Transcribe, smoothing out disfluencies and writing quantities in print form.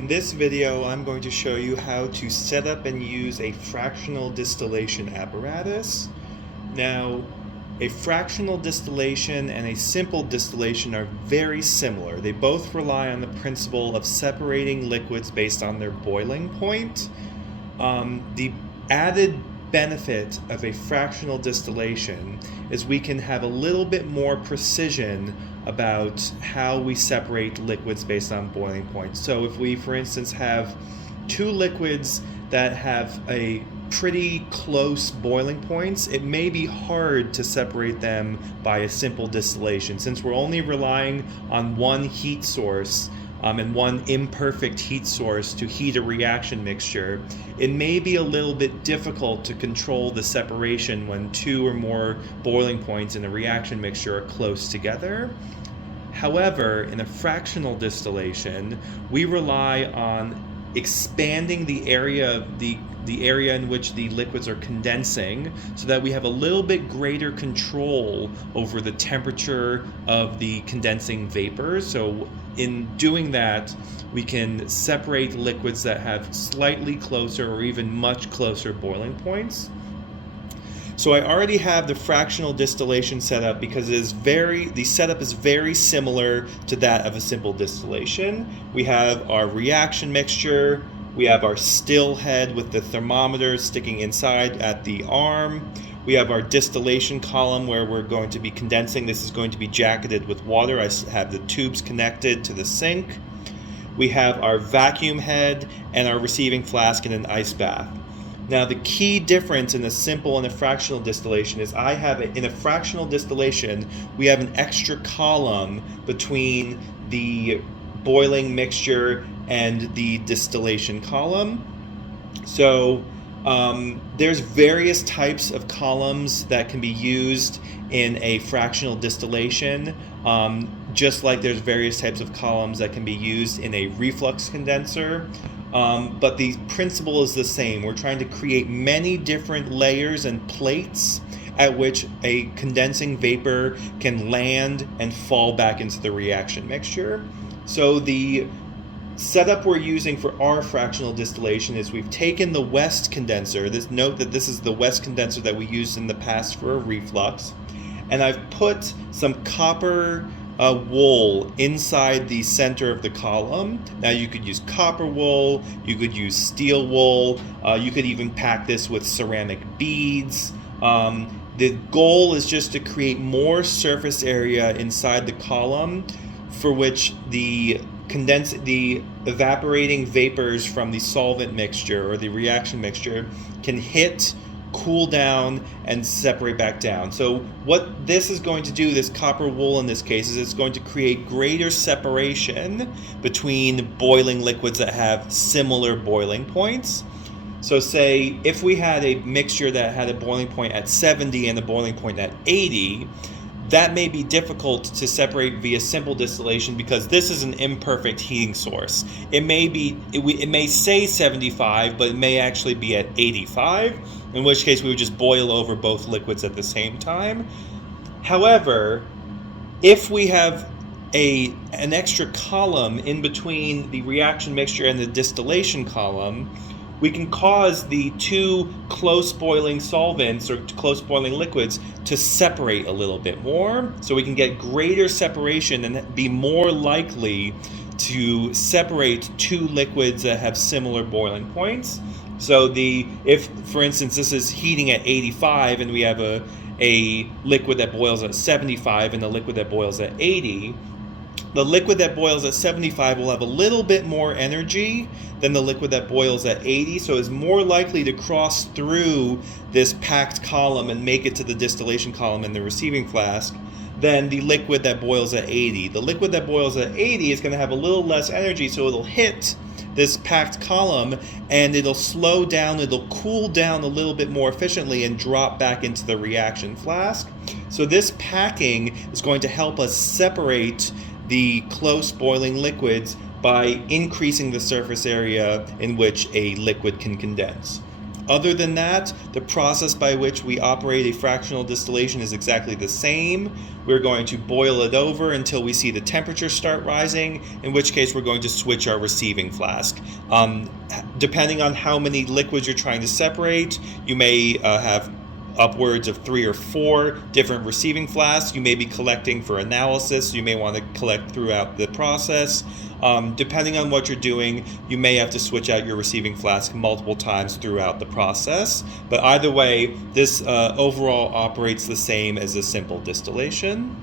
In this video, I'm going to show you how to set up and use a fractional distillation apparatus. Now, a fractional distillation and a simple distillation are very similar. They both rely on the principle of separating liquids based on their boiling point. The added benefit of a fractional distillation is we can have a little bit more precision about how we separate liquids based on boiling point. So if we, for instance, have two liquids that have a pretty close boiling points, it may be hard to separate them by a simple distillation. Since we're only relying on one heat source and one imperfect heat source to heat a reaction mixture, it may be a little bit difficult to control the separation when two or more boiling points in a reaction mixture are close together. However, in a fractional distillation, we rely on expanding the area in which the liquids are condensing so that we have a little bit greater control over the temperature of the condensing vapors. So in doing that, we can separate liquids that have slightly closer or even much closer boiling points. So I already have the fractional distillation set up because the setup is very similar to that of a simple distillation. We have our reaction mixture, we have our still head with the thermometer sticking inside at the arm. We have our distillation column where we're going to be condensing. This is going to be jacketed with water. I have the tubes connected to the sink. We have our vacuum head and our receiving flask in an ice bath. Now the key difference in a simple and a fractional distillation is in a fractional distillation, we have an extra column between the boiling mixture and the distillation column. So there's various types of columns that can be used in a fractional distillation, just like there's various types of columns that can be used in a reflux condenser. But the principle is the same. We're trying to create many different layers and plates at which a condensing vapor can land and fall back into the reaction mixture. So the setup we're using for our fractional distillation is we've taken the West condenser. Note that this is the West condenser that we used in the past for a reflux. And I've put some copper wool inside the center of the column. Now you could use copper wool, you could use steel wool, you could even pack this with ceramic beads. The goal is just to create more surface area inside the column for which the evaporating vapors from the solvent mixture or the reaction mixture can hit, cool down, and separate back down. So what this is going to do, this copper wool in this case, is it's going to create greater separation between boiling liquids that have similar boiling points. So say if we had a mixture that had a boiling point at 70 and a boiling point at 80, that may be difficult to separate via simple distillation because this is an imperfect heating source. It may say 75, but it may actually be at 85, in which case we would just boil over both liquids at the same time. However, if we have an extra column in between the reaction mixture and the distillation column, we can cause the two close boiling solvents or close boiling liquids to separate a little bit more. So we can get greater separation and be more likely to separate two liquids that have similar boiling points. So if, for instance, this is heating at 85 and we have a liquid that boils at 75 and a liquid that boils at 80, the liquid that boils at 75 will have a little bit more energy than the liquid that boils at 80, so it's more likely to cross through this packed column and make it to the distillation column in the receiving flask than the liquid that boils at 80. The liquid that boils at 80 is going to have a little less energy, so it'll hit this packed column and it'll slow down, it'll cool down a little bit more efficiently and drop back into the reaction flask. So this packing is going to help us separate the close boiling liquids by increasing the surface area in which a liquid can condense. Other than that, the process by which we operate a fractional distillation is exactly the same. We're going to boil it over until we see the temperature start rising, in which case we're going to switch our receiving flask. Depending on how many liquids you're trying to separate, you may have upwards of 3 or 4 different receiving flasks. You may be collecting for analysis. You may want to collect throughout the process. Depending on what you're doing, you may have to switch out your receiving flask multiple times throughout the process. But either way, this overall operates the same as a simple distillation.